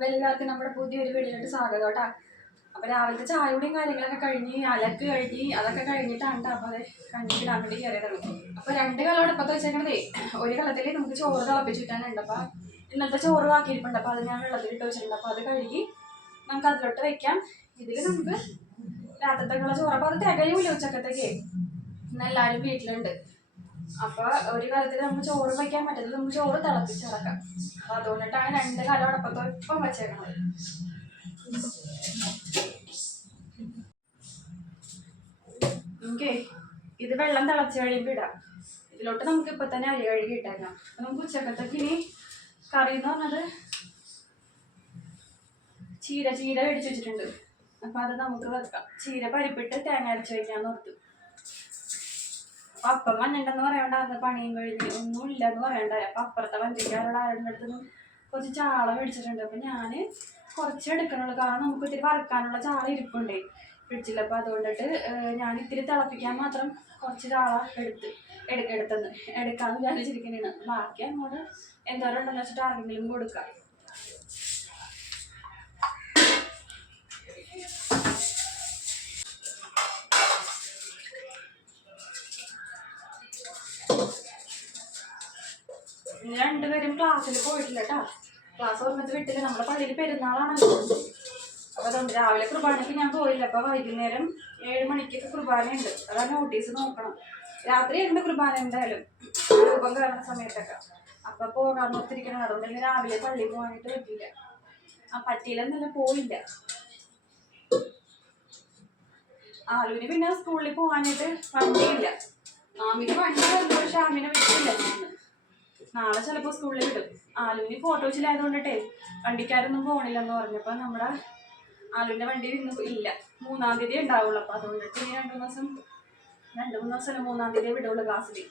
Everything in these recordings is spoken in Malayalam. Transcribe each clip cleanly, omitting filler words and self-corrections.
അപ്പോൾ എല്ലാവർക്കും നമ്മുടെ പുതിയൊരു വീഡിയോയിലോട്ട് സ്വാഗതം കേട്ടോ. അപ്പോൾ രാവിലത്തെ ചായയുടെയും കാര്യങ്ങളൊക്കെ കഴിഞ്ഞ് അലക്ക് കഴിഞ്ഞ് അതൊക്കെ കഴിഞ്ഞിട്ടാണ് അപ്പോൾ അത് കഞ്ഞിക്കിടാൻ വേണ്ടി കയറിയിടുള്ളൂ. അപ്പോൾ 2 കലോടൊപ്പത്ത് വെച്ചേക്കണതേ, ഒരു കലത്തിൽ നമുക്ക് ചോറ് തിളപ്പിച്ചിട്ടാനുണ്ട്. അപ്പോൾ ഇന്നത്തെ ചോറ് ബാക്കിയിരിപ്പുണ്ട്. അപ്പോൾ അത് ഞാൻ വെള്ളത്തിലിട്ട് വെച്ചിട്ടുണ്ട്. അപ്പോൾ അത് കഴുകി നമുക്ക് അതിലോട്ട് വെക്കാം. ഇതിൽ നമുക്ക് രാത്രിത്തേക്കുള്ള ചോറ്, അപ്പോൾ അത് തികയൂല ഉച്ചക്കത്തേക്ക്. ഇന്ന് എല്ലാവരും വീട്ടിലുണ്ട്. അപ്പോൾ ഒരു കാലത്തിൽ നമുക്ക് ചോറ് വയ്ക്കാൻ പറ്റത്തില്ല, നമുക്ക് ചോറ് തിളപ്പിച്ചിറക്കാം. അപ്പോൾ അതുകൊണ്ടിട്ടാണ് 2 കലം അടുപ്പത്തൊപ്പം വെച്ചേക്കണത്. നമുക്ക് ഇത് വെള്ളം തിളച്ച് കഴിയുമ്പോൾ ഇടാം. ഇതിലോട്ട് നമുക്ക് ഇപ്പം തന്നെ അരി കഴുകി ഇട്ടേക്കാം. അപ്പം നമുക്ക് ഉച്ചക്കത്തേക്ക് ഇനി കറി എന്ന് പറഞ്ഞത് ചീര മേടിച്ച് വെച്ചിട്ടുണ്ട്. അപ്പം അത് നമുക്ക് വെക്കാം. ചീര പരിപ്പിട്ട് തേങ്ങ അരച്ച് വയ്ക്കാമെന്ന് ഓർത്തു. അപ്പം മഞ്ഞണ്ടെന്ന് പറയണ്ടായിരുന്നു, പണിയും കഴിഞ്ഞ് ഒന്നും ഇല്ലെന്ന് പറയണ്ടായി. അപ്പം അപ്പുറത്തെ വഞ്ചിക്കാരുടെ ആരുടെ അടുത്ത് കുറച്ച് ചാള മേടിച്ചിട്ടുണ്ട്. അപ്പം ഞാൻ കുറച്ച് എടുക്കണുള്ളൂ, കാരണം നമുക്ക് ഇത്തിരി വറുക്കാനുള്ള ചാള ഇരിപ്പുണ്ടേ ഫ്രിഡ്ജിൽ. അപ്പം അതുകൊണ്ടിട്ട് ഞാൻ ഇത്തിരി തിളപ്പിക്കാൻ മാത്രം കുറച്ച് ചാള എടുക്കാമെന്ന് വിചാരിച്ചിരിക്കുന്നതാണ്. ബാക്കി അങ്ങോട്ട് എന്തോരം ഉണ്ടെന്ന് വെച്ചിട്ട് ആരെങ്കിലും കൊടുക്കാം. രണ്ടുപേരും ക്ലാസ്സിൽ പോയിട്ടില്ല കേട്ടോ. ക്ലാസ് ഓർമ്മത്ത് വിട്ടില്ല. നമ്മുടെ പള്ളിയിൽ പെരുന്നാളാണല്ലോ. അപ്പോൾ അതുകൊണ്ട് രാവിലെ കുർബാനയ്ക്ക് ഞാൻ പോയില്ല. അപ്പോൾ വൈകുന്നേരം 7 മണിക്കൊക്കെ കുർബാനയുണ്ട്. അതാ നോട്ടീസ് നോക്കണം. രാത്രി ഉണ്ട് കുർബാന എന്തായാലും, രൂപം കയറുന്ന സമയത്തൊക്കെ. അപ്പോൾ പോകാൻ ഒത്തിരിക്കണം. അതുകൊണ്ട് തന്നെ രാവിലെ പള്ളിയിൽ പോകാനായിട്ട് പറ്റിയില്ല. പറ്റിയില്ലെന്നല്ല, പോയില്ല. ആലുവിന് പിന്നെ സ്കൂളിൽ പോകാനായിട്ട് വണ്ടിയില്ല. ആമിന് വണ്ടി വരുമ്പോൾ, പക്ഷെ ആമിനെ വിട്ടില്ല. നാളെ ചിലപ്പോൾ സ്കൂളിൽ വിടും. ആലുവിന് ഫോട്ടോ വെച്ചില്ലായതുകൊണ്ടിട്ടേ വണ്ടിക്കാരൊന്നും പോകണില്ലെന്ന് പറഞ്ഞപ്പോൾ നമ്മുടെ ആലുവിൻ്റെ വണ്ടി ഇന്ന് ഇല്ല. 3-ാം തീയതി ഉണ്ടാവുള്ളൂ. അപ്പോൾ അതുകൊണ്ടിട്ട് ഇനി 2-3 ദിവസം 3-ാം തീയതി വിടുള്ളൂ ക്ലാസ്സിൽ.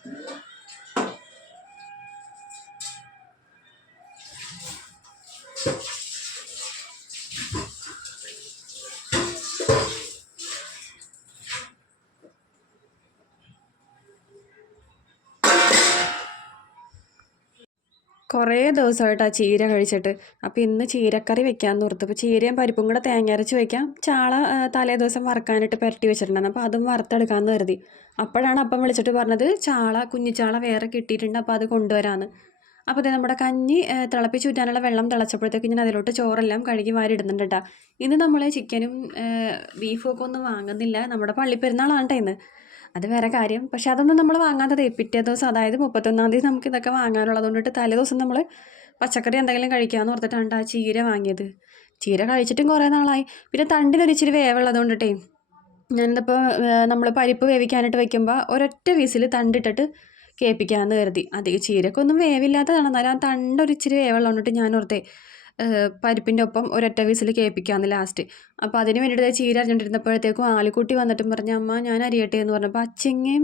കുറേ ദിവസമായിട്ടാണ് ചീര കഴിച്ചിട്ട്. അപ്പോൾ ഇന്ന് ചീരക്കറി വെക്കാമെന്ന് ഓർത്തു. അപ്പോൾ ചീരയും പരിപ്പും കൂടെ തേങ്ങ അരച്ച് വയ്ക്കാം. ചാള തലേ ദിവസം വറുക്കാനായിട്ട് പുരട്ടി വെച്ചിട്ടുണ്ടായിരുന്നു. അപ്പോൾ അതും വറുത്തെടുക്കാമെന്ന് കരുതി. അപ്പോഴാണ് അപ്പം വിളിച്ചിട്ട് പറഞ്ഞത് കുഞ്ഞിച്ചാള വേറെ കിട്ടിയിട്ടുണ്ട്, അപ്പോൾ അത് കൊണ്ടുവരാമെന്ന്. അപ്പോൾ അതേ നമ്മുടെ കഞ്ഞി തിളപ്പിച്ചൂറ്റാനുള്ള വെള്ളം തിളച്ചപ്പോഴത്തേക്ക് ഞാൻ അതിലോട്ട് ചോറെല്ലാം കഴുകി വാരി ഇടുന്നുണ്ട് കേട്ടോ. ഇന്ന് നമ്മൾ ചിക്കനും ബീഫും ഒക്കെ ഒന്നും വാങ്ങുന്നില്ല. നമ്മുടെ പള്ളിപ്പെരുന്നാളാണ് കേട്ടോ ഇന്ന്. അത് വേറെ കാര്യം. പക്ഷെ അതൊന്നും നമ്മൾ വാങ്ങാത്തതേ. പിറ്റേ ദിവസം, അതായത് 31-ാം തീയതി നമുക്ക് ഇതൊക്കെ വാങ്ങാനുള്ളത്. അതുകൊണ്ടിട്ട് തലേ ദിവസം നമ്മൾ പച്ചക്കറി എന്തെങ്കിലും കഴിക്കാമെന്ന് ഓർത്തിട്ടാണ് ആ ചീര വാങ്ങിയത്. ചീര കഴിച്ചിട്ടും കുറേ നാളായി. പിന്നെ തണ്ടിനൊരിച്ചിരി വേവുള്ളതുകൊണ്ടിട്ടേ ഞാനിതിപ്പോൾ നമ്മൾ പരിപ്പ് വേവിക്കാനായിട്ട് വയ്ക്കുമ്പോൾ ഒരൊറ്റ വീസിൽ തണ്ടിട്ടിട്ട് കേൾപ്പിക്കാമെന്ന് കരുതി. അധികം ചീരക്കൊന്നും വേവില്ലാത്തതാണ്, എന്നാലും ആ തണ്ടൊരിച്ചിരി വേവുള്ളതുകൊണ്ടിട്ട് ഞാൻ ഓർത്തേ പരിപ്പിൻ്റെ ഒപ്പം ഒരൊറ്റ വീസിൽ കേൾപ്പിക്കാമെന്ന് ലാസ്റ്റ്. അപ്പോൾ അതിന് വേണ്ടിയിട്ട് ചീര അരിഞ്ഞിട്ടിരുന്നപ്പോഴത്തേക്കും ആലിക്കുട്ടി വന്നിട്ടും പറഞ്ഞു, അമ്മ ഞാൻ അരിയട്ടെ എന്ന് പറഞ്ഞപ്പോൾ അച്ചിങ്ങയും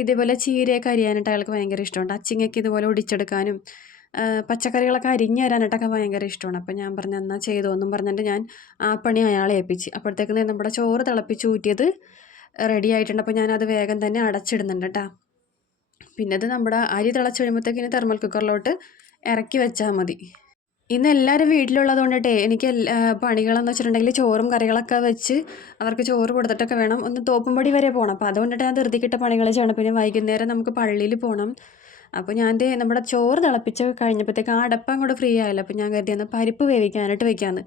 ഇതേപോലെ ചീരയൊക്കെ അരിയാനായിട്ട് അയാൾക്ക് ഭയങ്കര ഇഷ്ടമുണ്ട്. അച്ചിങ്ങയ്ക്ക് ഇതുപോലെ ഒടിച്ചെടുക്കാനും പച്ചക്കറികളൊക്കെ അരിഞ്ഞ് തരാനായിട്ടൊക്കെ ഭയങ്കര ഇഷ്ടമാണ്. അപ്പോൾ ഞാൻ പറഞ്ഞു എന്നാൽ ചെയ്തോ എന്നും പറഞ്ഞിട്ട് ഞാൻ ആ പണി അയാളെ ഏൽപ്പിച്ച്. അപ്പോഴത്തേക്കും നമ്മുടെ ചോറ് തിളപ്പിച്ച് ഊറ്റിയത് റെഡി ആയിട്ടുണ്ട്. അപ്പോൾ ഞാനത് വേഗം തന്നെ അടച്ചിടുന്നുണ്ട് കേട്ടോ. പിന്നെ അത് നമ്മുടെ അരി തിളച്ച് കഴിയുമ്പോഴത്തേക്കിന് തെർമൽ കുക്കറിലോട്ട് ഇറക്കി വെച്ചാൽ മതി. ഇന്ന് എല്ലാവരും വീട്ടിലുള്ളത് കൊണ്ടിട്ടേ എനിക്ക് പണികളെന്ന് വെച്ചിട്ടുണ്ടെങ്കിൽ ചോറും കറികളൊക്കെ വെച്ച് അവർക്ക് ചോറ് കൊടുത്തിട്ടൊക്കെ വേണം ഒന്ന് തോപ്പുംപടി വരെ പോകണം. അപ്പോൾ അതുകൊണ്ടിട്ട് ഞാൻ ധൃതിക്കിട്ട പണികൾ ചെയ്യണം. പിന്നെ വൈകുന്നേരം നമുക്ക് പള്ളിയിൽ പോകണം. അപ്പോൾ ഞാൻ നമ്മുടെ ചോറ് തിളപ്പിച്ച് കഴിഞ്ഞപ്പോഴത്തേക്ക് ആ അടപ്പം അങ്ങോട്ട് ഫ്രീ ആയല്ലോ. അപ്പോൾ ഞാൻ കരുതിയെന്ന് പരിപ്പ് വേവിക്കാനായിട്ട് വയ്ക്കാമെന്ന്.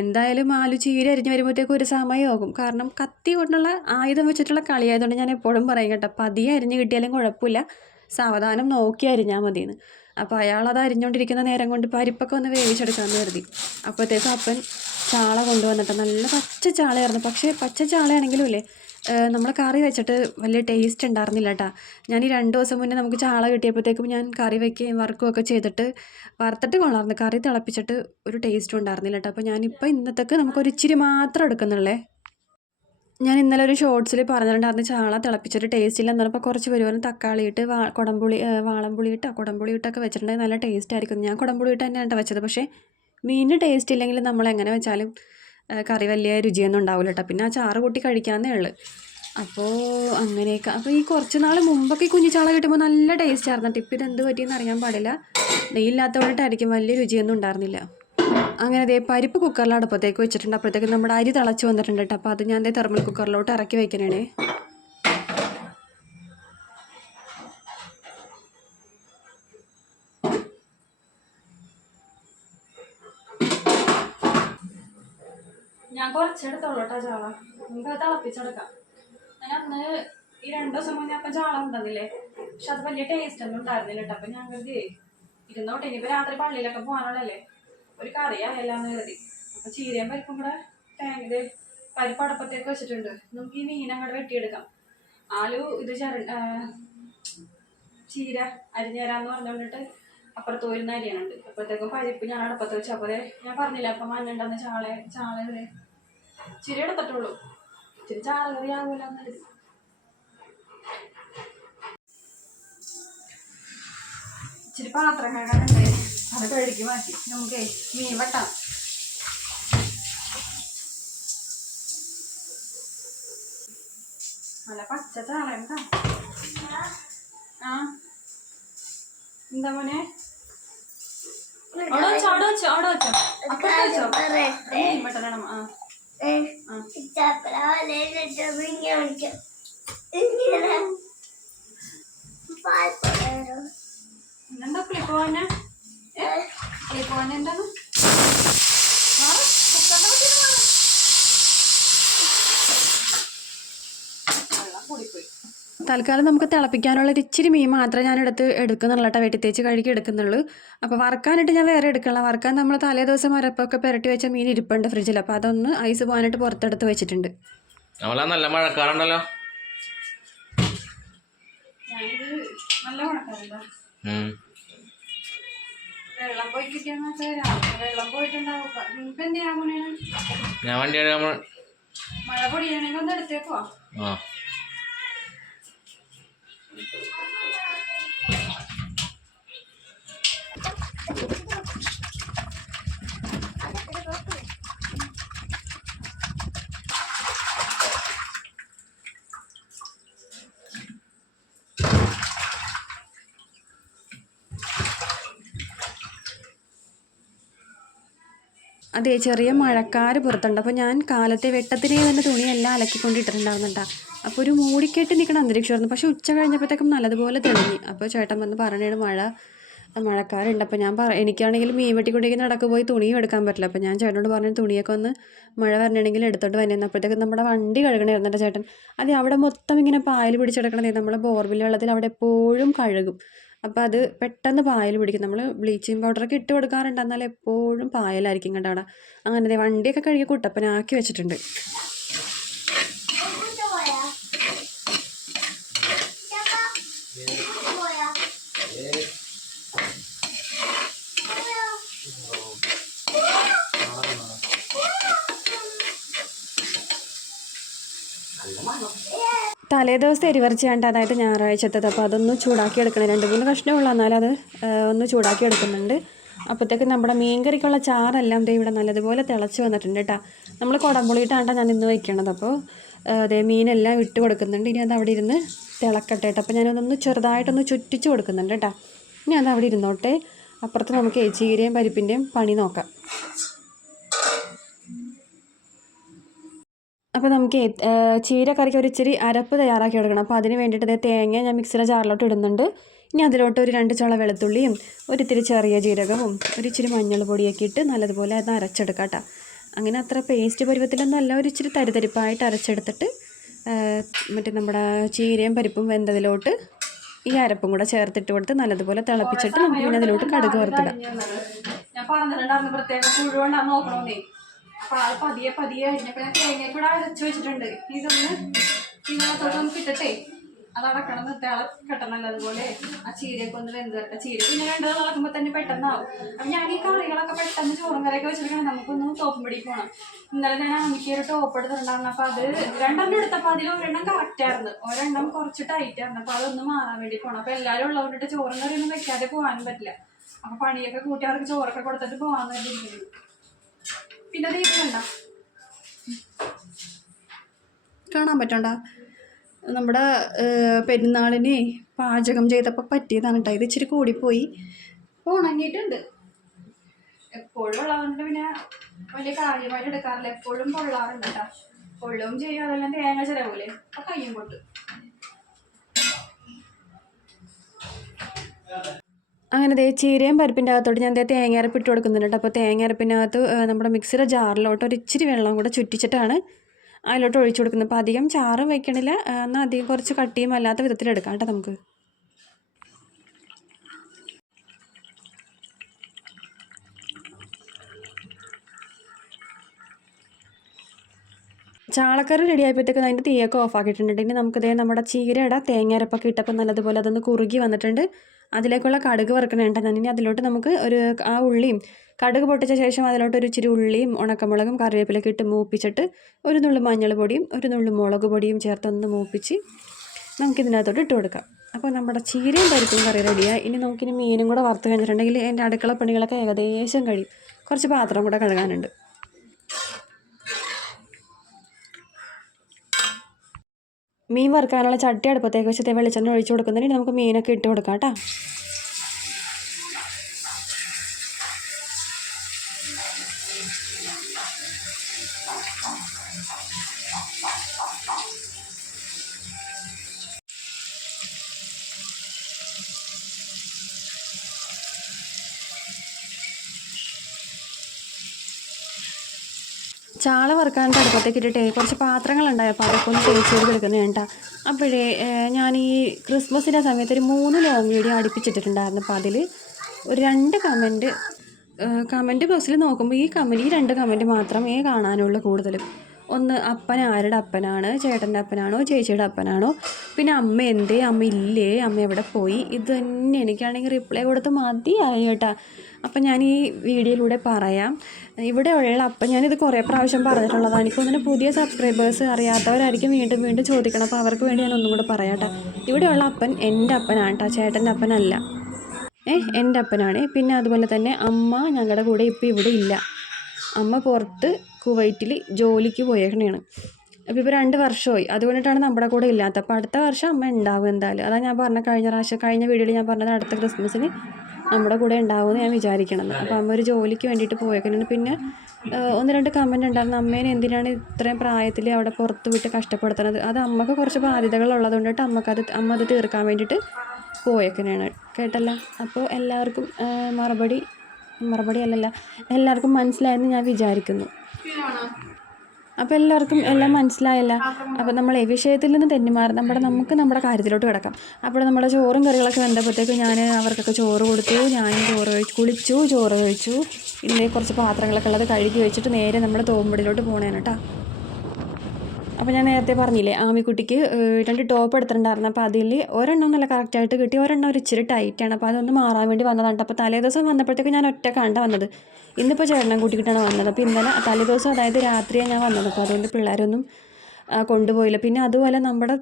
എന്തായാലും ചീര അരിഞ്ഞ് വരുമ്പോഴത്തേക്കും ഒരു സമയമാകും. കാരണം കത്തി കൊണ്ടുള്ള ആയുധം വെച്ചിട്ടുള്ള കളിയായതുകൊണ്ട് ഞാൻ എപ്പോഴും പറയും കേട്ടോ, പതിയെ അരിഞ്ഞ് കിട്ടിയാലും കുഴപ്പമില്ല, സാവധാനം നോക്കി അരിഞ്ഞാൽ മതിയെന്ന്. അപ്പോൾ അയാളത് അരിഞ്ഞുകൊണ്ടിരിക്കുന്ന നേരം കൊണ്ട് പരിപ്പൊക്കെ ഒന്ന് വേവിച്ചെടുക്കാമെന്ന് കരുതി. അപ്പോഴത്തേക്കും അപ്പൻ ചാള കൊണ്ടുവന്നിട്ട് നല്ല പച്ച ചാളയായിരുന്നു. പക്ഷേ പച്ച ചാളയാണെങ്കിലും ഇല്ലേ, നമ്മൾ കറി വെച്ചിട്ട് വലിയ ടേസ്റ്റ് ഉണ്ടായിരുന്നില്ല കേട്ടോ. ഞാൻ ഈ 2 ദിവസം മുന്നേ നമുക്ക് ചാള കിട്ടിയപ്പോഴത്തേക്കും ഞാൻ കറി വയ്ക്കുകയും വറുക്കുകയൊക്കെ ചെയ്തിട്ട് വറുത്തിട്ട് കൊള്ളായിരുന്നു. കറി തിളപ്പിച്ചിട്ട് ഒരു ടേസ്റ്റും ഉണ്ടായിരുന്നില്ല കേട്ടോ. അപ്പോൾ ഞാനിപ്പോൾ ഇന്നത്തേക്ക് നമുക്കൊരിച്ചിരി മാത്രം എടുക്കുന്നുള്ളേ. ഞാൻ ഇന്നലെ ഒരു ഷോർട്സിൽ പറഞ്ഞിട്ടുണ്ടായിരുന്നു ചാള തിളപ്പിച്ചിട്ട് ടേസ്റ്റ് ഇല്ല എന്ന് പറഞ്ഞപ്പോൾ കുറച്ച് വരുവാനും തക്കാളി ഇട്ട് കുടംപുളി ഇട്ടൊക്കെ വെച്ചിട്ടുണ്ടെങ്കിൽ നല്ല ടേസ്റ്റ് ആയിരിക്കും. ഞാൻ കുടംപുളി ഇട്ട് തന്നെയാണ് വെച്ചത്. പക്ഷേ മീനിന് ടേസ്റ്റ് ഇല്ലെങ്കിൽ നമ്മൾ എങ്ങനെ വെച്ചാലും കറി വലിയ രുചിയൊന്നും ഉണ്ടാവില്ല കേട്ടോ. പിന്നെ ആ ചാറ് കൂട്ടി കഴിക്കാമെന്നേ ഉള്ളൂ. അപ്പോൾ അങ്ങനെയൊക്കെ. അപ്പോൾ ഈ കുറച്ച് നാൾ മുമ്പൊക്കെ ഈ കുഞ്ഞു ചാള കിട്ടുമ്പോൾ നല്ല ടേസ്റ്റ് ആയിരുന്നു. ടിപ്പിന് എന്ത് പറ്റിയെന്ന് അറിയാൻ പാടില്ല. നെയ്യില്ലാത്തതുകൊണ്ടിട്ടായിരിക്കും വലിയ രുചിയൊന്നും ഉണ്ടായിരുന്നില്ല. അങ്ങനെ ദേ പരിപ്പ് കുക്കറിൽ അടുപ്പത്തേക്ക് വെച്ചിട്ടുണ്ട്. അപ്പോഴത്തേക്ക് നമ്മുടെ അരി തിളച്ച് വന്നിട്ടുണ്ട് കേട്ടോ. അപ്പോൾ അത് ഞാൻ ദേ തെർമൽ കുക്കറിലോട്ട് ഇറക്കി വയ്ക്കണേ. ഞാൻ കുറച്ചെടുത്തോളൂ കേട്ടോ ചാള. നമുക്ക് അത് തിളപ്പിച്ചെടുക്കാം. ഞാൻ അന്ന് ഈ 2 ദിവസം മുന്നേ അപ്പം ചാള ഉണ്ടെന്നില്ലേ, പക്ഷെ അത് വലിയ ടേസ്റ്റ് ഒന്നും ഉണ്ടായിരുന്നില്ല കേട്ടോ. അപ്പം ഞാൻ കരുതി ഇരുന്നോട്ടെ, ഇനിയിപ്പോൾ രാത്രി പള്ളിയിലൊക്കെ പോകാനുള്ളതല്ലേ, ഒരു കറിയായെല്ലാന്ന് കരുതി. അപ്പം ചീരയും പരിപ്പും കൂടെ തേങ്ങ പരിപ്പ് അടുപ്പത്തേക്ക് വെച്ചിട്ടുണ്ട്. നമുക്ക് ഈ മീൻ അങ്ങോട്ട് വെട്ടിയെടുക്കാം. ആലു ഇത് ചീര അരിഞ്ഞേരാന്ന് പറഞ്ഞുകൊണ്ടിട്ട് അപ്പുറത്ത് പോയിരുന്ന അരിയാനുണ്ട്. അപ്പോഴത്തേക്കും പരിപ്പ് ഞാൻ അടുപ്പത്ത് വെച്ചു. അപ്പോൾ ഞാൻ പറഞ്ഞില്ല അപ്പം മഞ്ഞുണ്ടെന്ന് ചാള ചിരി എടുത്തിട്ടുള്ളൂ. ഇച്ചിരി ചാള കറി ആകൂലെന്ന് കരുതി. ഇച്ചിരി പാത്രം കഴുകാനുണ്ട്, അത് കഴുകി മാറ്റി നമുക്ക് മീൻ വെട്ടാം. നല്ല പച്ച ചാള എന്താ എന്താ മോനെ, അവിടെ വെച്ചോ മീൻ വെട്ടണം. എന്താ പുളിപ്പോന്നെ എന്താണ് തൽക്കാലം നമുക്ക് തിളപ്പിക്കാനുള്ള ഒരു ഇച്ചിരി മീൻ മാത്രമേ ഞാൻ എടുക്കുന്നുള്ളൂ കേട്ടോ. വെട്ടി തേച്ച് കഴുകി എടുക്കുന്നുള്ളൂ. അപ്പോൾ വറുക്കാനായിട്ട് ഞാൻ വേറെ എടുക്കണം. വറുക്കാൻ നമ്മൾ തലേ ദിവസം മരപ്പൊക്കെ പുരട്ടി വെച്ച മീൻ ഇരിപ്പുണ്ട് ഫ്രിഡ്ജിൽ. അപ്പോൾ അതൊന്ന് ഐസ് പോകാനായിട്ട് പുറത്തെടുത്ത് വെച്ചിട്ടുണ്ട്. നല്ല മഴക്കാറുണ്ടല്ലോ. ഞാനിത് നല്ല മഴക്കാറുണ്ടോ, വെള്ളം പോയി കിട്ടിയെന്ന് വെച്ചാൽ വെള്ളം പോയിട്ടുണ്ടാവും. നിങ്ങൾക്ക് എന്തിനാ മുന്നേ ഞാൻ വണ്ടി മഴ പൊടിയാണെങ്കിൽ ഒന്ന് എടുത്തേക്കോ. അതെ, ചെറിയ മഴക്കാറ് പുറത്തുണ്ട്. അപ്പോൾ ഞാൻ കാലത്തെ വെട്ടത്തിനെ തന്നെ തുണിയെല്ലാം അലക്കിക്കൊണ്ടിട്ടുണ്ടായിരുന്നുണ്ടാ. അപ്പോൾ ഒരു മൂടിക്കെട്ടി നിൽക്കുന്ന അന്തരീക്ഷമായിരുന്നു. പക്ഷേ ഉച്ച കഴിഞ്ഞപ്പോഴത്തേക്കും നല്ലതുപോലെ തെളിഞ്ഞി. അപ്പോൾ ചേട്ടൻ വന്ന് പറഞ്ഞാണ് മഴക്കാറുണ്ട്. അപ്പോൾ എനിക്കാണെങ്കിൽ മീൻ വെട്ടിക്കൊണ്ടിരിക്കുന്ന നടക്ക് പോയി തുണിയും എടുക്കാൻ പറ്റില്ല. അപ്പോൾ ഞാൻ ചേട്ടനോട് പറഞ്ഞു തുണിയൊക്കെ ഒന്ന് മഴ വരണമെങ്കിൽ എടുത്തോട്ട് വന്നേന്ന്. അപ്പോഴത്തേക്കും നമ്മുടെ വണ്ടി കഴുകണമായിരുന്നു ചേട്ടൻ. അതെ, അവിടെ മൊത്തം ഇങ്ങനെ പായൽ പിടിച്ചെടുക്കണതേ. നമ്മൾ ബോർവെൽ വെള്ളത്തിൽ അവിടെ എപ്പോഴും കഴുകും. അപ്പോൾ അത് പെട്ടെന്ന് പായൽ പിടിക്കും. നമ്മൾ ബ്ലീച്ചിങ് പൗഡറൊക്കെ ഇട്ട് കൊടുക്കാറുണ്ട്, എന്നാൽ എപ്പോഴും പായലായിരിക്കും കേട്ടോ അവിടെ. അങ്ങനെ വണ്ടിയൊക്കെ കഴുകി കുട്ടപ്പനാക്കി വെച്ചിട്ടുണ്ട്. തലേ ദിവസത്തെ എരിവറിച്ചാണ്ട്, അതായത് ഞായറാഴ്ചത്തത്. അപ്പോൾ അതൊന്ന് ചൂടാക്കി എടുക്കണം. 2-3 കഷ്ണമുള്ള, എന്നാലും അത് ഒന്ന് ചൂടാക്കി എടുക്കുന്നുണ്ട്. അപ്പോഴത്തേക്ക് നമ്മുടെ മീൻകറിക്കുള്ള ചാറെല്ലാം ഇവിടെ നല്ലതുപോലെ തിളച്ച് വന്നിട്ടുണ്ട് കേട്ടോ. നമ്മൾ കുടംപുളിയിട്ടാണ് ഞാൻ ഇന്ന് വയ്ക്കണത്. അപ്പോൾ അതേ മീനെല്ലാം ഇട്ട് കൊടുക്കുന്നുണ്ട്. ഇനി അത് അവിടെ ഇരുന്ന് തിളക്കട്ടെ കേട്ടോ. അപ്പോൾ ഞാനതൊന്ന് ചെറുതായിട്ടൊന്ന് ചുറ്റിച്ച് കൊടുക്കുന്നുണ്ട് കേട്ടോ. ഇനി അത് അവിടെ ഇരുന്നോട്ടെ. അപ്പുറത്ത് നമുക്ക് ചീരയും പരിപ്പിൻ്റെയും പണി നോക്കാം. അപ്പോൾ നമുക്ക് ചീരക്കറിക്ക് ഒരു ഇച്ചിരി അരപ്പ് തയ്യാറാക്കി എടുക്കണം. അപ്പോൾ അതിന് വേണ്ടിയിട്ട് തേങ്ങ ഞാൻ മിക്സിയുടെ ജാറിലോട്ട് ഇടുന്നുണ്ട്. ഇനി അതിലോട്ട് ഒരു 2 ചുള വെളുത്തുള്ളിയും ഒരിത്തിരി ചെറിയ ജീരകവും ഒരിച്ചിരി മഞ്ഞൾ പൊടിയൊക്കെ ഇട്ട് നല്ലതുപോലെ അത് അരച്ചെടുക്കാം കേട്ടോ. അങ്ങനെ അത്ര പേസ്റ്റ് പരുവത്തിലൊന്നും അല്ല, ഒരു ഇച്ചിരി തരിതരിപ്പായിട്ട് അരച്ചെടുത്തിട്ട് മറ്റേ നമ്മുടെ ചീരയും പരിപ്പും വെന്തതിലോട്ട് ഈ അരപ്പും കൂടെ ചേർത്തിട്ട് കൊടുത്ത് നല്ലതുപോലെ തിളപ്പിച്ചിട്ട് നമുക്ക് പിന്നെ അതിലോട്ട് കടുക് വറുത്തിടാം. ഞാൻ പറഞ്ഞിട്ടുണ്ടായിരുന്നു പ്രത്യേകം പുഴുകൊണ്ടാണ് നോക്കണേ. അപ്പോൾ അത് പതിയെ കഴിഞ്ഞപ്പോൾ ഞാൻ തേങ്ങയൊക്കെ കൂടെ അരച്ച് വെച്ചിട്ടുണ്ട്. ഇതൊന്ന് ഇതിനകത്തോട്ടൊന്ന് കിട്ടട്ടെ, അത് അടക്കണം തിളക്കട്ടെ നല്ലതുപോലെ. ആ ചീരയൊക്കെ ഒന്ന് വെന്ത് വരട്ടെ. ചീര പിന്നെ 2 നടക്കുമ്പോൾ തന്നെ പെട്ടെന്നാവും. അപ്പം ഞാൻ ഈ കറികളൊക്കെ പെട്ടെന്ന് ചോറും കറിയൊക്കെ വെച്ചിട്ടുണ്ടെങ്കിൽ നമുക്കൊന്ന് തോപ്പുംപടി പോകണം. ഇന്നലെ ഞാൻ എനിക്കൊരു ടോപ്പ് എടുത്തിട്ടുണ്ടായിരുന്നു. അപ്പോൾ അത് 2 എടുത്തപ്പോൾ അതിൽ 1 കറക്റ്റായിരുന്നു, 1 കുറച്ച് ടൈറ്റായിരുന്നു. അപ്പോൾ അതൊന്ന് മാറാൻ വേണ്ടി പോകണം. അപ്പോൾ എല്ലാവരും ഉള്ളതുകൊണ്ടിട്ട് ചോറും കറിയൊന്നും വെക്കാതെ പോകാനും പറ്റില്ല. അപ്പോൾ പണിയൊക്കെ കൂട്ടി അവർക്ക് ചോറൊക്കെ കൊടുത്തിട്ട് പോകാമെന്ന് വേണ്ടിയിരിക്കുന്നു. പിന്നെ ഇത് കണ്ട കാണാൻ പറ്റണ്ട, നമ്മുടെ പെരുന്നാളിന് പാചകം ചെയ്തപ്പോൾ പറ്റിയതാണ് കേട്ടോ. ഇത് ഇച്ചിരി കൂടിപ്പോയി, ഉണങ്ങിയിട്ടുണ്ട്. എപ്പോഴും ഉള്ളതുകൊണ്ട് പിന്നെ വലിയ കാര്യമായിട്ട് എടുക്കാറില്ല. എപ്പോഴും പൊള്ളാറുണ്ട് കേട്ടോ. പൊള്ളും ചെയ്യും, അതെല്ലാം തേങ്ങ ചിലവൂലേ, അപ്പൊ കയ്യും പൊട്ടും. അങ്ങനെ ദേ ചീരയും പരിപ്പിൻ്റെ അകത്തോട്ട് ഞാൻ തേങ്ങ അരപ്പ് ഇട്ട് കൊടുക്കുന്നുണ്ട്. അപ്പോൾ തേങ്ങ അരപ്പിനകത്ത് നമ്മുടെ മിക്സിയുടെ ജാറിലോട്ട് ഒരു ഇച്ചിരി വെള്ളം കൂടെ ചുറ്റിച്ചിട്ടാണ് അതിലോട്ട് ഒഴിച്ചു കൊടുക്കുന്നത്. അപ്പോൾ അധികം ചാറും വയ്ക്കണില്ല, എന്നാൽ അധികം കുറച്ച് കട്ടിയും അല്ലാത്ത വിധത്തിൽ എടുക്കാം കേട്ടോ നമുക്ക്. ചാളക്കറി റെഡി ആയപ്പോഴത്തേക്കും അതിൻ്റെ തീയൊക്കെ ഓഫാക്കിയിട്ടുണ്ട്. ഇനി നമുക്കിതേ നമ്മുടെ ചീരയുടെ തേങ്ങ അരപ്പൊക്കെ ഇട്ടപ്പോൾ നല്ലതുപോലെ അതൊന്ന് കുറുകി വന്നിട്ടുണ്ട്. അതിലേക്കുള്ള കടുക് വറുക്കണേണ്ട ഞാൻ. ഇനി അതിലോട്ട് നമുക്ക് ആ ഉള്ളിയും കടുക് പൊട്ടിച്ച ശേഷം അതിലോട്ട് ഒരു ഇച്ചിരി ഉള്ളിയും ഉണക്കമുളകും കറിവേപ്പിലൊക്കെ ഇട്ട് മൂപ്പിച്ചിട്ട് ഒരു നുള്ളു മഞ്ഞൾ പൊടിയും ഒരു നുള്ളു മുളക് പൊടിയും ചേർത്തൊന്ന് മൂപ്പിച്ച് നമുക്കിതിനകത്തോട്ട് ഇട്ട് കൊടുക്കാം. അപ്പോൾ നമ്മുടെ ചീരയും പരിപ്പും കറി റെഡിയായി. ഇനി നമുക്കിനി മീനും കൂടെ വറുത്ത് കഴിഞ്ഞിട്ടുണ്ടെങ്കിൽ എൻ്റെ അടുക്കള പണികളൊക്കെ ഏകദേശം കഴിയും. കുറച്ച് പാത്രം കൂടെ കഴുകാനുണ്ട്. മീൻ വറുക്കാനുള്ള ചട്ടി അടുപ്പത്തേക്ക് വെച്ചിട്ട് വെളിച്ചെണ്ണ ഒഴിച്ചു കൊടുക്കുന്നതിന് നമുക്ക് മീനൊക്കെ ഇട്ട് കൊടുക്കാം കേട്ടോ. ചാള വറുക്കാനായിട്ട് അടുപ്പത്തേക്ക് ഇട്ടിട്ടേ കുറച്ച് പാത്രങ്ങളുണ്ടായി. അപ്പോൾ അതൊക്കെ ഒന്ന് തേച്ച് ചെയ്ത് എടുക്കുന്നത് കേട്ടോ. അപ്പോഴേ ഞാൻ ഈ ക്രിസ്മസിൻ്റെ സമയത്ത് ഒരു 3 ലോങ് വീഡിയോ അടുപ്പിച്ചിട്ടിട്ടുണ്ടായിരുന്നു. അപ്പോൾ അതിൽ ഒരു 2 കമൻറ്റ് ബോക്സിൽ നോക്കുമ്പോൾ ഈ 2 കമൻറ്റ് മാത്രമേ കാണാനുള്ളൂ കൂടുതലും. ഒന്ന് അപ്പൻ ആരുടെ അപ്പനാണ്, ചേട്ടൻ്റെ അപ്പനാണോ ചേച്ചിയുടെ അപ്പനാണോ, പിന്നെ അമ്മ എന്തേ, അമ്മ ഇല്ലേ, അമ്മ എവിടെ പോയി, ഇത് തന്നെ എനിക്കാണെങ്കിൽ റിപ്ലൈ കൊടുത്ത് മതിയായി കേട്ടോ. അപ്പം ഞാൻ ഈ വീഡിയോയിലൂടെ പറയാം. ഇവിടെയുള്ള അപ്പൻ, ഞാനിത് കുറേ പ്രാവശ്യം പറഞ്ഞിട്ടുള്ളതാണ്. എനിക്കൊന്നിന് പുതിയ സബ്സ്ക്രൈബേഴ്സ് അറിയാത്തവരായിരിക്കും വീണ്ടും വീണ്ടും ചോദിക്കണം. അപ്പോൾ അവർക്ക് വേണ്ടി ഞാൻ ഒന്നും കൂടെ പറയാം കേട്ടോ. ഇവിടെയുള്ള അപ്പൻ എൻ്റെ അപ്പനാണ് കേട്ടോ, ചേട്ടൻ്റെ അപ്പനല്ല. എൻ്റെ അപ്പനാണ്. പിന്നെ അതുപോലെ തന്നെ അമ്മ ഞങ്ങളുടെ കൂടെ ഇപ്പോൾ ഇവിടെ ഇല്ല. അമ്മ പുറത്ത് കുവൈറ്റിൽ ജോലിക്ക് പോയേക്കണേണ്. അപ്പോൾ ഇപ്പോൾ 2 വർഷമായി. അതുകൊണ്ടിട്ടാണ് നമ്മുടെ കൂടെ ഇല്ലാത്തത്. അപ്പോൾ അടുത്ത വർഷം അമ്മ ഉണ്ടാവും എന്തായാലും. അതാണ് ഞാൻ പറഞ്ഞ കഴിഞ്ഞ വീഡിയോയിൽ ഞാൻ പറഞ്ഞത് അടുത്ത ക്രിസ്മസിന് നമ്മുടെ കൂടെ ഉണ്ടാവുമെന്ന് ഞാൻ വിചാരിക്കണമെന്ന്. അപ്പോൾ അമ്മ ഒരു ജോലിക്ക് വേണ്ടിയിട്ട് പോയേക്കണേണ്. പിന്നെ 1-2 കമൻറ്റ് ഉണ്ടായിരുന്നു, അമ്മേനെ എന്തിനാണ് ഇത്രയും പ്രായത്തിൽ അവിടെ പുറത്ത് വിട്ട് കഷ്ടപ്പെടുത്തുന്നത്. അത് അമ്മക്ക് കുറച്ച് ബാധ്യതകളുള്ളത് കൊണ്ടിട്ട് അമ്മ അത് തീർക്കാൻ വേണ്ടിയിട്ട് പോയേക്കണേണ് കേട്ടല്ല. അപ്പോൾ എല്ലാവർക്കും മറുപടി അല്ലല്ല, എല്ലാവർക്കും മനസ്സിലായെന്ന് ഞാൻ വിചാരിക്കുന്നു. അപ്പോൾ എല്ലാവർക്കും എല്ലാം മനസ്സിലായല്ല. അപ്പോൾ നമ്മൾ ഈ വിഷയത്തിൽ നിന്ന് തെന്നിമാറി നമുക്ക് നമ്മുടെ കാര്യത്തിലോട്ട് കിടക്കാം. അപ്പോൾ നമ്മുടെ ചോറും കറികളൊക്കെ വെന്തപ്പോഴത്തേക്ക് ഞാൻ അവർക്കൊക്കെ ചോറ് കൊടുത്തു. ഞാനും ചോറ് കഴിച്ചു. ഇന്നേ കുറച്ച് പാത്രങ്ങളൊക്കെ ഉള്ളത് കഴുകി വെച്ചിട്ട് നേരെ നമ്മൾ തോമ്പടിയിലോട്ട് പോകണേന് കേട്ടോ. അപ്പോൾ ഞാൻ നേരത്തെ പറഞ്ഞില്ലേ, ആമിക്കുട്ടിക്ക് 2 ടോപ്പ് എടുത്തിട്ടുണ്ടായിരുന്നു. അപ്പോൾ അതിൽ ഒരെണ്ണം നല്ല കറക്റ്റായിട്ട് കിട്ടി, ഒരെണ്ണം ഒരു ഇച്ചിരി ടൈറ്റാണ്. അപ്പോൾ അതൊന്ന് മാറാൻ വേണ്ടി വന്നതാണ്. അപ്പോൾ തലേ ദിവസം വന്നപ്പോഴത്തേക്ക് ഞാൻ ഒറ്റക്കാണ്ട വന്നത്. ഇന്നിപ്പോൾ ചേട്ടനും കൂട്ടിക്കിട്ടാണ് വന്നത്. അപ്പോൾ ഇന്നലെ തലേ ദിവസം, അതായത് രാത്രിയാണ് ഞാൻ വന്നത്. അപ്പോൾ അതുകൊണ്ട് പിള്ളേരൊന്നും കൊണ്ടുപോയില്ല. പിന്നെ അതുപോലെ നമ്മുടെ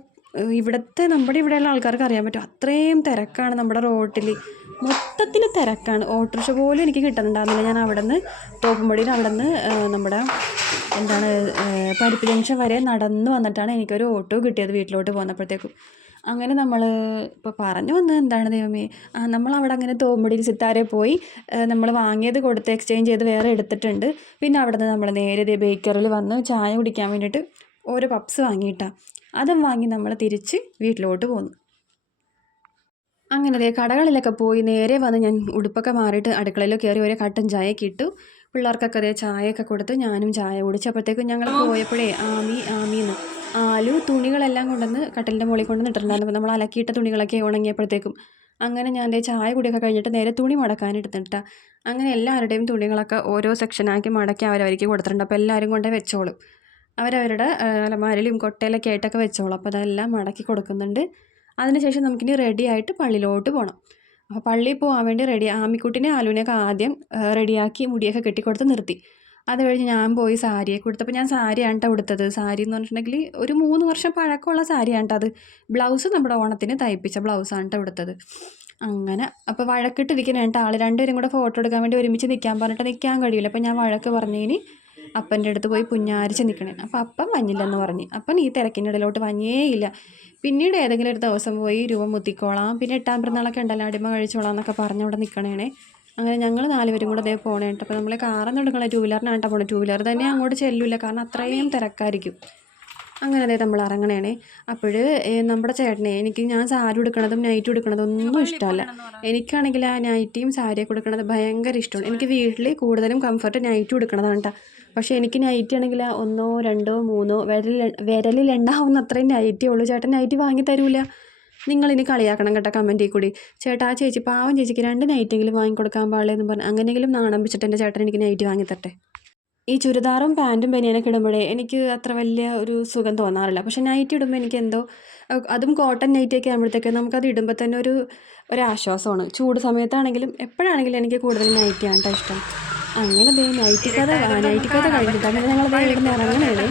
ഇവിടെയുള്ള ആൾക്കാർക്ക് അറിയാൻ പറ്റും, അത്രയും തിരക്കാണ് നമ്മുടെ റോട്ടിൽ. മൊത്തത്തിൽ തിരക്കാണ്. ഓട്ടോറിക്ഷ പോലും എനിക്ക് കിട്ടുന്നുണ്ടായിരുന്നില്ല. ഞാൻ അവിടെ നിന്ന് തോപ്പുംപടിയിൽ നമ്മുടെ പരിപ്പ് ജംഗ്ഷൻ വരെ നടന്നു വന്നിട്ടാണ് എനിക്കൊരു ഓട്ടോ കിട്ടിയത് വീട്ടിലോട്ട് പോന്നപ്പോഴത്തേക്കും. അങ്ങനെ നമ്മൾ ഇപ്പോൾ പറഞ്ഞു വന്നത് എന്താണ് ദൈവമേ, നമ്മളവിടെ അങ്ങനെ തോമ്പടിയിൽ സിത്താരെ പോയി നമ്മൾ വാങ്ങിയത് കൊടുത്ത് എക്സ്ചേഞ്ച് ചെയ്ത് വേറെ എടുത്തിട്ടുണ്ട്. പിന്നെ അവിടെ നിന്ന് നമ്മൾ നേരെ ബേക്കറിൽ വന്ന് ചായ കുടിക്കാൻ വേണ്ടിയിട്ട് ഓരോ പപ്സ് വാങ്ങിയിട്ടാണ്. അതും വാങ്ങി നമ്മൾ തിരിച്ച് വീട്ടിലോട്ട് പോന്നു. അങ്ങനെ കടകളിലൊക്കെ പോയി നേരെ വന്ന് ഞാൻ ഉടുപ്പൊക്കെ മാറിയിട്ട് അടുക്കളയിൽ കയറി ഒരു കട്ടൻ ചായയൊക്കെ ഇട്ടു. പിള്ളേർക്കൊക്കെ ചായയൊക്കെ കൊടുത്ത് ഞാനും ചായ കുടിച്ചപ്പോഴത്തേക്കും ഞങ്ങൾ പോയപ്പോഴേ ആമിന്ന് ആലു തുണികളെല്ലാം കൊണ്ടുവന്ന് കട്ടലിൻ്റെ മുകളിൽ കൊണ്ടുവന്ന് ഇട്ടിട്ടുണ്ടായിരുന്നു. നമ്മൾ അലക്കിയിട്ട തുണികളൊക്കെ ഉണങ്ങിയപ്പോഴത്തേക്കും അങ്ങനെ ഞാൻ ചായ കുടിയൊക്കെ കഴിഞ്ഞിട്ട് നേരെ തുണി മടക്കാനെടുത്തിട്ടാ. അങ്ങനെ എല്ലാവരുടെയും തുണികളൊക്കെ ഓരോ സെക്ഷനാക്കി മടക്കി അവരവർക്ക് കൊടുത്തിട്ടുണ്ട്. അപ്പോൾ എല്ലാവരും കൊണ്ടേ വെച്ചോളും, അവരവരുടെ അലമാരയിലും കൊട്ടയിലൊക്കെ ആയിട്ടൊക്കെ വെച്ചോളും. അപ്പോൾ അതെല്ലാം മടക്കി കൊടുക്കുന്നുണ്ട്. അതിനുശേഷം നമുക്കിനി റെഡിയായിട്ട് പള്ളിയിലോട്ട് പോകണം. അപ്പോൾ പള്ളിയിൽ പോകാൻ വേണ്ടി ആമിക്കുട്ടിനെ ആലുവിനെയൊക്കെ ആദ്യം റെഡിയാക്കി മുടിയൊക്കെ കെട്ടിക്കൊടുത്ത് നിർത്തി. അത് കഴിഞ്ഞ് ഞാൻ പോയി സാരിയൊക്കെ കൊടുത്തപ്പോൾ ഞാൻ സാരിയാണ് കേട്ടോ കൊടുത്തത്. സാരി എന്ന് പറഞ്ഞിട്ടുണ്ടെങ്കിൽ ഒരു 3 വർഷം പഴക്കമുള്ള സാരിയാണ് കേട്ടോ അത്. ബ്ലൗസ് നമ്മുടെ ഓണത്തിന് തയ്പ്പിച്ച ബ്ലൗസാണ് കേട്ടോ കൊടുത്തത്. അങ്ങനെ അപ്പോൾ വഴക്കിട്ടിരിക്കുന്നേണ്ട ആൾ, 2 പേരും കൂടെ ഫോട്ടോ എടുക്കാൻ വേണ്ടി ഒരുമിച്ച് നിൽക്കാൻ പറഞ്ഞിട്ട് നിൽക്കാൻ കഴിയില്ല. അപ്പോൾ ഞാൻ വഴക്ക് പറഞ്ഞതിന് അപ്പൻ്റെ അടുത്ത് പോയി പുഞ്ഞാരിച്ച് നിൽക്കണേ. അപ്പോൾ അപ്പൻ വന്നില്ലെന്ന് പറഞ്ഞ്. അപ്പൻ ഈ തിരക്കിൻ്റെ ഇടയിലോട്ട് വന്നേയില്ല. പിന്നീട് ഏതെങ്കിലും ഒരു ദിവസം പോയി രൂപം മുത്തിക്കോളാം, പിന്നെ 8-ാം പിറന്നാളൊക്കെ ഉണ്ടല്ലോ, അടിമ കഴിച്ചോളാം എന്നൊക്കെ പറഞ്ഞ് അവിടെ നിൽക്കണേണേ. അങ്ങനെ ഞങ്ങൾ 4 പേരും കൂടെ അതേ പോണേ കേട്ടോ. അപ്പോൾ നമ്മൾ കാറൊന്നും എടുക്കണം, 2 വീലറിനാണ് കേട്ടോ പോണത്. 2 വീലർ തന്നെ അങ്ങോട്ട് ചെല്ലില്ല, കാരണം അത്രയും തിരക്കായിരിക്കും. അങ്ങനെ അതേ നമ്മൾ ഇറങ്ങണേണേ. അപ്പോൾ നമ്മുടെ ചേട്ടനെ ഞാൻ സാരി ഉടുക്കണതും നൈറ്റ് ഉടുക്കണതും ഒന്നും ഇഷ്ടമല്ല. എനിക്കാണെങ്കിൽ ആ നൈറ്റിയും സാരിയൊക്കെ ഉടുക്കണത് ഭയങ്കര ഇഷ്ടമാണ്. എനിക്ക് വീട്ടിൽ കൂടുതലും കംഫർട്ട് നൈറ്റ് ഉടുക്കണതാണ് കേട്ടോ. പക്ഷേ എനിക്ക് നൈറ്റി ആണെങ്കിൽ 1 2 3 വിരലിൽ അത്രയും നൈറ്റേ ഉള്ളൂ. ചേട്ടൻ നൈറ്റി വാങ്ങി തരൂല. നിങ്ങളിനി കളിയാക്കണം കേട്ടോ കമൻറ്റിൽ കൂടി. ചേട്ടാ ആ ചേച്ചി പാവം ചേച്ചിക്ക് 2 നൈറ്റെങ്കിലും വാങ്ങിക്കൊടുക്കാൻ പാടില്ലെന്ന് പറഞ്ഞ് അങ്ങനെയെങ്കിലും നാണംപിച്ചിട്ട് എൻ്റെ ചേട്ടൻ എനിക്ക് നൈറ്റി വാങ്ങി തരട്ടെ. ഈ ചുരിദാറും പാൻറ്റും ബനിയനൊക്കെ ഇടുമ്പോഴേ എനിക്ക് അത്ര വലിയ ഒരു സുഖം തോന്നാറില്ല. പക്ഷേ നൈറ്റി ഇടുമ്പോൾ എനിക്ക് എന്തോ, അതും കോട്ടൺ നൈറ്റിയൊക്കെ ആകുമ്പോഴത്തേക്ക് നമുക്കത് ഇടുമ്പോൾ തന്നെ ഒരാശ്വാസമാണ്. ചൂട് സമയത്താണെങ്കിലും എപ്പോഴാണെങ്കിലും എനിക്ക് കൂടുതൽ നൈറ്റിയാണ് കേട്ടോ ഇഷ്ടം. അങ്ങനെ നൈറ്റി കഥ കഴിഞ്ഞിട്ട് അങ്ങനെ ഞങ്ങളത് ഇവിടുന്ന് ഇറങ്ങണേ.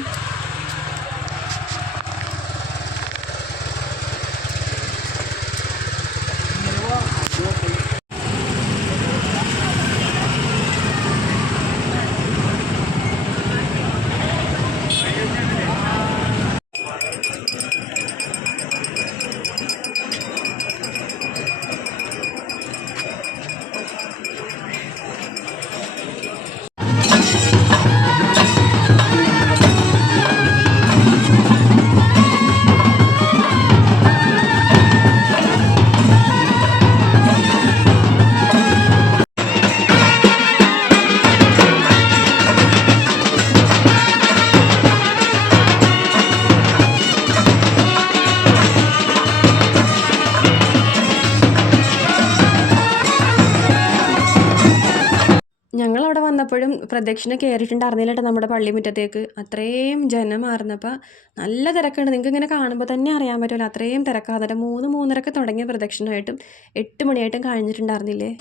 ഞങ്ങളവിടെ വന്നപ്പോഴും പ്രദക്ഷിണ കയറിയിട്ടുണ്ടായിരുന്നില്ല കേട്ടോ നമ്മുടെ പള്ളിമുറ്റത്തേക്ക്. അത്രയും ജനമാർന്നപ്പോൾ നല്ല തിരക്കുണ്ട്. നിങ്ങൾക്ക് ഇങ്ങനെ കാണുമ്പോൾ തന്നെ അറിയാൻ പറ്റുമല്ലോ, അത്രയും തിരക്കാണ്. 3 3:30 തുടങ്ങിയ പ്രദക്ഷിണമായിട്ടും 8 മണിയായിട്ടും കഴിഞ്ഞിട്ടുണ്ടായിരുന്നില്ലേ.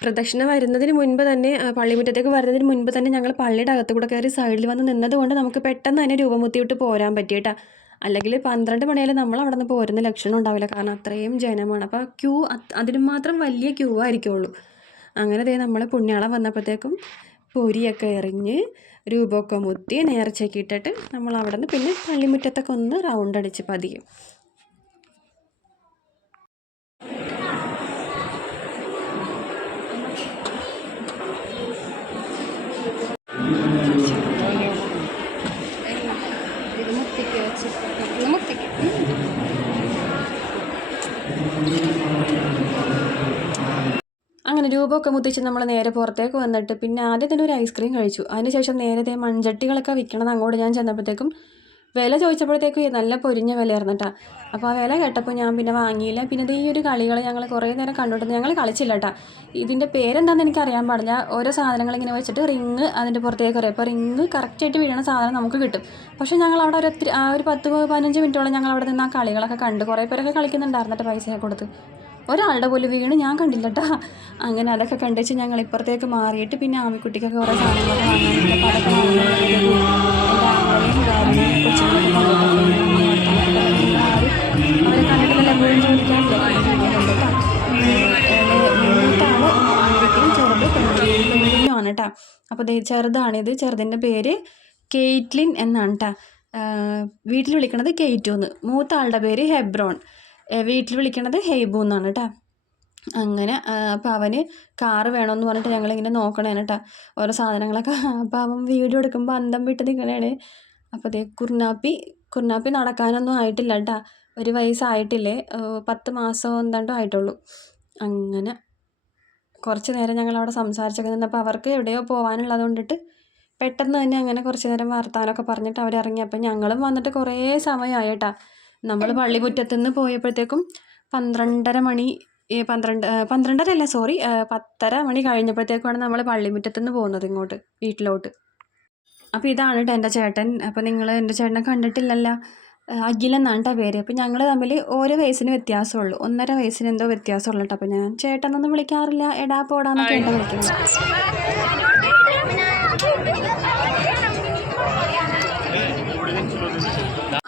പ്രദക്ഷിണ വരുന്നതിന് മുൻപ് തന്നെ, പള്ളിമുറ്റത്തേക്ക് വരുന്നതിന് മുൻപ് തന്നെ ഞങ്ങൾ പള്ളിയുടെ അകത്ത് കൂടെ കയറി സൈഡിൽ വന്ന് നിന്നതുകൊണ്ട് നമുക്ക് പെട്ടെന്ന് തന്നെ രൂപമുത്തിയിട്ട് പോരാൻ പറ്റിയിട്ടാ. അല്ലെങ്കിൽ 12 മണിയായാലും നമ്മൾ അവിടെ നിന്ന് പോരുന്ന ലക്ഷണം ഉണ്ടാവില്ല, കാരണം അത്രയും ജനമാണ്. അപ്പോൾ ക്യൂ അതിന് മാത്രം വലിയ ക്യൂ ആയിരിക്കുള്ളൂ. അങ്ങനെ നമ്മൾ പുണ്യാളം വന്നപ്പോഴത്തേക്കും പൊരിയൊക്കെ എറിഞ്ഞ് രൂപമൊക്കെ മുത്തി നേർച്ചയൊക്കെ ഇട്ടിട്ട് നമ്മൾ അവിടെ നിന്ന് പിന്നെ പള്ളിമുറ്റത്തൊക്കെ ഒന്ന് റൗണ്ട് അടിച്ച് പതിയും. അങ്ങനെ രൂപമൊക്കെ മുത്തിച്ച് നമ്മൾ നേരെ പുറത്തേക്ക് വന്നിട്ട് പിന്നെ ആദ്യം തന്നെ ഒരു ഐസ്ക്രീം കഴിച്ചു. അതിനുശേഷം നേരത്തെ മൺചട്ടികളൊക്കെ വിൽക്കണത് അങ്ങോട്ട് ഞാൻ ചെന്നപ്പോഴത്തേക്കും വില ചോദിച്ചപ്പോഴത്തേക്ക് നല്ല പൊരിഞ്ഞ വിലയായിരുന്നു കേട്ടോ. അപ്പോൾ ആ വില കേട്ടപ്പോൾ ഞാൻ പിന്നെ വാങ്ങിയില്ല. പിന്നെ ഈ ഒരു കളികൾ ഞങ്ങൾ കുറേ നേരം കണ്ടുകൊണ്ട് ഞങ്ങൾ കളിച്ചില്ല കേട്ടോ. ഇതിൻ്റെ പേരെന്താണെന്ന് എനിക്ക് അറിയാൻ പാടില്ല. ഓരോ സാധനങ്ങൾ ഇങ്ങനെ വെച്ചിട്ട് റിങ് അതിൻ്റെ പുറത്തേക്ക് പറയും. അപ്പോൾ റിങ് കറക്റ്റായിട്ട് വീഴണ സാധനം നമുക്ക് കിട്ടും. പക്ഷേ ഞങ്ങൾ അവിടെ ഒരു 10-15 മിനിറ്റോളം ഞങ്ങൾ അവിടെ നിന്ന് ആ കളികളൊക്കെ കണ്ട്. കുറേ പേരൊക്കെ കളിക്കുന്നുണ്ടായിരുന്നിട്ട് പൈസയൊക്കെ കൊടുത്ത്. ഒരാളുടെ പോലും വീണ് ഞാൻ കണ്ടില്ല കേട്ടോ. അങ്ങനെ അതൊക്കെ കണ്ടുവെച്ച് ഞങ്ങൾ ഇപ്പുറത്തേക്ക് മാറിയിട്ട് പിന്നെ ആമിക്കുട്ടിക്കൊക്കെ കുറേ സാധനങ്ങളൊക്കെ വാങ്ങാനുണ്ട്. പടക്കം വാങ്ങുന്നത് എൻ്റെ ആങ്ങളെയും കാരണവും കൊച്ചുങ്ങളൊക്കെ അവരെ കണ്ടിട്ടില്ല, എപ്പോഴും ചോദിക്കാറില്ല കേട്ടോ. മൂത്താള് ആൺകുട്ടിയും ചെറുത് പെൺകുട്ടിയുമാണ് കേട്ടോ. അപ്പോൾ ചെറുതാണിത്. ചെറുതിൻ്റെ പേര് കെയ്റ്റ്ലിൻ എന്നാണ് കേട്ടോ. വീട്ടിൽ വിളിക്കണത് കെയ്റ്റൂന്ന്. മൂത്ത ആളുടെ പേര് ഹെബ്രോൺ. വീട്ടിൽ വിളിക്കണത് ഹെയ്ബു എന്നാണ് കേട്ടോ. അങ്ങനെ അപ്പോൾ അവന് കാറ് വേണമെന്ന് പറഞ്ഞിട്ട് ഞങ്ങളിങ്ങനെ നോക്കണേന് കേട്ടോ ഓരോ സാധനങ്ങളൊക്കെ. അപ്പോൾ അവൻ വീഡിയോ എടുക്കുമ്പോൾ അന്തം വിട്ട് നിൽക്കണേണ്. അപ്പോൾ കുർനാപ്പി നടക്കാനൊന്നും ആയിട്ടില്ല കേട്ടോ. 1 വയസ്സായിട്ടില്ലേ, 10 മാസം എന്താണ്ടോ ആയിട്ടുള്ളൂ. അങ്ങനെ കുറച്ച് നേരം ഞങ്ങളവിടെ സംസാരിച്ചൊക്കെ നിന്നപ്പോൾ അവർക്ക് എവിടെയോ പോകാനുള്ളത് കൊണ്ടിട്ട് പെട്ടെന്ന് തന്നെ അങ്ങനെ കുറച്ച് നേരം വർത്താനമൊക്കെ പറഞ്ഞിട്ട് അവരിറങ്ങി. അപ്പം ഞങ്ങളും വന്നിട്ട് കുറേ സമയമായി കേട്ടോ. നമ്മൾ പള്ളിമുറ്റത്തുനിന്ന് പോയപ്പോഴത്തേക്കും 12:30 മണി 12:30 അല്ല, സോറി 10:30 മണി കഴിഞ്ഞപ്പോഴത്തേക്കുമാണ് നമ്മൾ പള്ളിമുറ്റത്തുനിന്ന് പോകുന്നത് ഇങ്ങോട്ട് വീട്ടിലോട്ട്. അപ്പോൾ ഇതാണ് കേട്ടോ എൻ്റെ ചേട്ടൻ. അപ്പോൾ നിങ്ങൾ എൻ്റെ ചേട്ടനെ കണ്ടിട്ടില്ലല്ലോ. അഖിലെന്നാണ് കേട്ടോ പേര്. അപ്പോൾ ഞങ്ങൾ തമ്മിൽ ഓരോ വയസ്സിന് വ്യത്യാസമുള്ളൂ, 1.5 വയസ്സിന് എന്തോ വ്യത്യാസമുള്ളൂ കേട്ടോ. അപ്പോൾ ഞാൻ ചേട്ടനൊന്നും വിളിക്കാറില്ല, എടാ പോടാന്നൊക്കെ എന്താ വിളിക്കുന്നത്.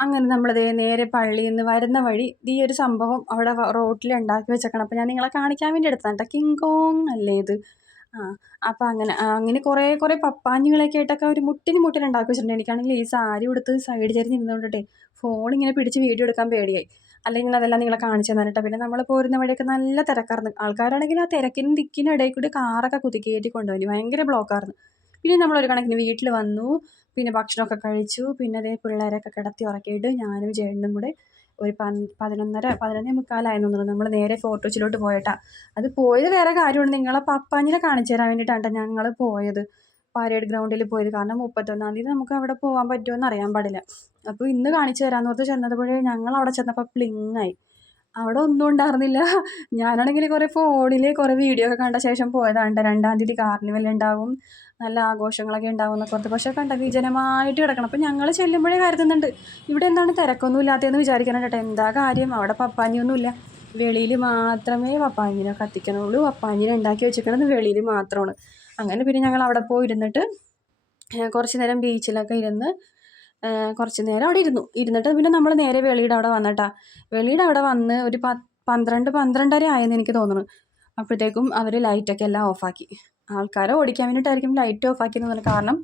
അങ്ങനെ നമ്മളിതേ നേരെ പള്ളിയിൽ നിന്ന് വരുന്ന വഴി ഈ ഒരു സംഭവം അവിടെ റോട്ടിൽ ഉണ്ടാക്കി വെച്ചേക്കണം. അപ്പോൾ ഞാൻ നിങ്ങളെ കാണിക്കാൻ വേണ്ടി എടുത്തതാണ് കേട്ടോ. കിങ് കോങ് അല്ലേ ഇത്? ആ അപ്പം അങ്ങനെ കുറേ പപ്പാഞ്ഞികളൊക്കെ ആയിട്ടൊക്കെ ഒരു മുട്ടിന് ഉണ്ടാക്കി വെച്ചിട്ടുണ്ട്. എനിക്കാണെങ്കിൽ ഈ സാരി ഉടുത്ത് സൈഡ് ചേർന്നിരുന്നുകൊണ്ടിട്ടേ ഫോൺ ഇങ്ങനെ പിടിച്ച് വീഡിയോ എടുക്കാൻ പേടിയായി. അല്ലെങ്കിൽ അതെല്ലാം നിങ്ങളെ കാണിച്ചു തന്നെ കേട്ടോ. പിന്നെ നമ്മൾ പോരുന്ന വഴിയൊക്കെ നല്ല തിരക്കായിരുന്നു. ആൾക്കാരാണെങ്കിൽ ആ തിരക്കിനും ദിക്കിനും ഇടയിൽ കൂടി കാറൊക്കെ കുത്തിക്കയറ്റി കൊണ്ടുപോയി. ഭയങ്കര ബ്ലോക്കായിരുന്നു. പിന്നെ നമ്മളൊരു കണക്കിന് വീട്ടിൽ വന്നു. പിന്നെ ഭക്ഷണമൊക്കെ കഴിച്ചു. പിന്നെ അതേ പിള്ളേരൊക്കെ കിടത്തി ഉറക്കിയിട്ട് ഞാനും ചേട്ടനും കൂടെ ഒരു 11:45 തോന്നുന്നു നമ്മൾ നേരെ ഫോർട്ട് കൊച്ചിയിലോട്ട് പോയിട്ടാ. അത് പോയത് വേറെ കാര്യമാണ്. നിങ്ങളെ പപ്പാഞ്ഞിനെ കാണിച്ചു തരാൻ വേണ്ടിയിട്ടാണ് ഞങ്ങൾ പോയത്. പരേഡ് ഗ്രൗണ്ടിൽ പോയത്. കാരണം 31-ാം തീയതി നമുക്ക് അവിടെ പോകാൻ പറ്റുമോ അറിയാൻ പാടില്ല. അപ്പോൾ ഇന്ന് കാണിച്ചു തരാമെന്ന് ഓർത്ത് ചെന്നപ്പോഴേ ഞങ്ങൾ അവിടെ ചെന്നപ്പോൾ പ്ലിങ്ങായി. അവിടെ ഒന്നും ഉണ്ടായിരുന്നില്ല. ഞാനാണെങ്കിൽ കുറേ വീഡിയോ ഒക്കെ കണ്ട ശേഷം പോയതാണ്. 2-ാം തീയതി കാർണിവൽ ഉണ്ടാവും, നല്ല ആഘോഷങ്ങളൊക്കെ ഉണ്ടാവും എന്നൊക്കെ ഓർത്ത്. പക്ഷേ കണ്ട വിജനമായിട്ട് കിടക്കണം. അപ്പോൾ ഞങ്ങൾ ചെല്ലുമ്പോഴേ കരുതുന്നുണ്ട് ഇവിടെ എന്താണ് തിരക്കൊന്നും ഇല്ലാത്തതെന്ന് വിചാരിക്കണം കേട്ടോ. എന്താ കാര്യം, അവിടെ പപ്പാഞ്ഞിയൊന്നുമില്ല. വെളിയിൽ മാത്രമേ പപ്പാഞ്ഞിനെ കത്തിക്കണുള്ളൂ. പപ്പാഞ്ഞിനെ ഉണ്ടാക്കി വെച്ചിരിക്കണത് വെളിയിൽ മാത്രമാണ്. അങ്ങനെ പിന്നെ ഞങ്ങൾ അവിടെ പോയി ഇരുന്നിട്ട് കുറച്ച് നേരം ബീച്ചിലൊക്കെ ഇരുന്ന് കുറച്ച് നേരം അവിടെ ഇരുന്നിട്ട് പിന്നെ നമ്മൾ നേരെ വെളിയുടെ അവിടെ വന്നിട്ടാ. വെളിയുടെ അവിടെ വന്ന് ഒരു 12-12:30 ആയെന്ന് എനിക്ക് തോന്നുന്നു. അപ്പോഴത്തേക്കും അവർ ലൈറ്റൊക്കെ എല്ലാം ഓഫാക്കി. ആൾക്കാരെ ഓടിക്കാൻ വേണ്ടിയിട്ടായിരിക്കും ലൈറ്റ് ഓഫാക്കിയെന്ന് തോന്നുന്നു. കാരണം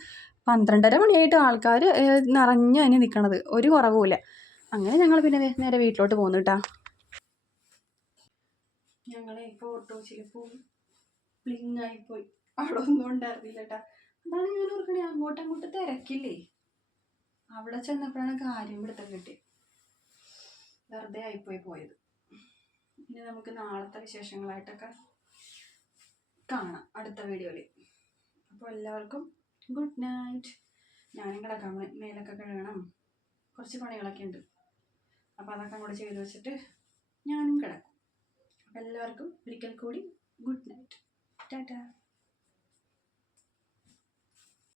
12:30 മണിയായിട്ട് ആൾക്കാർ നിറഞ്ഞു തന്നെ നിൽക്കണത്, ഒരു കുറവുമില്ല. അങ്ങനെ ഞങ്ങൾ പിന്നെ നേരെ വീട്ടിലോട്ട് പോന്നു കേട്ടാ. ഞങ്ങളെ ഫോർട്ട് കൊച്ചിയിൽ പോയി പ്ലിങ്ങായിപ്പോയി. അവിടെ ഒന്നും ഉണ്ടായിരുന്നില്ല കേട്ടാ. അതാണ് ഞാൻ ഓർക്കണേ, അങ്ങോട്ട് തിരക്കില്ലേ. അവിടെ ചെന്നപ്പോഴാണ് കാര്യം പിടുത്തം കിട്ടി. വെറുതെ പോയത്. ഇനി നമുക്ക് നാളത്തെ വിശേഷങ്ങളായിട്ടൊക്കെ കാണാം അടുത്ത വീഡിയോയിൽ. അപ്പോൾ എല്ലാവർക്കും ഗുഡ് നൈറ്റ്. ഞാനും കിടക്കാം. മേലൊക്കെ കഴുകണം, കുറച്ച് പണികളൊക്കെ ഉണ്ട്. അപ്പോൾ അതൊക്കെ അങ്ങോട്ട് ചെയ്ത് വെച്ചിട്ട് ഞാനും കിടക്കും. അപ്പോൾ എല്ലാവർക്കും ഒരിക്കൽ കൂടി ഗുഡ് നൈറ്റ്. ടാറ്റാ.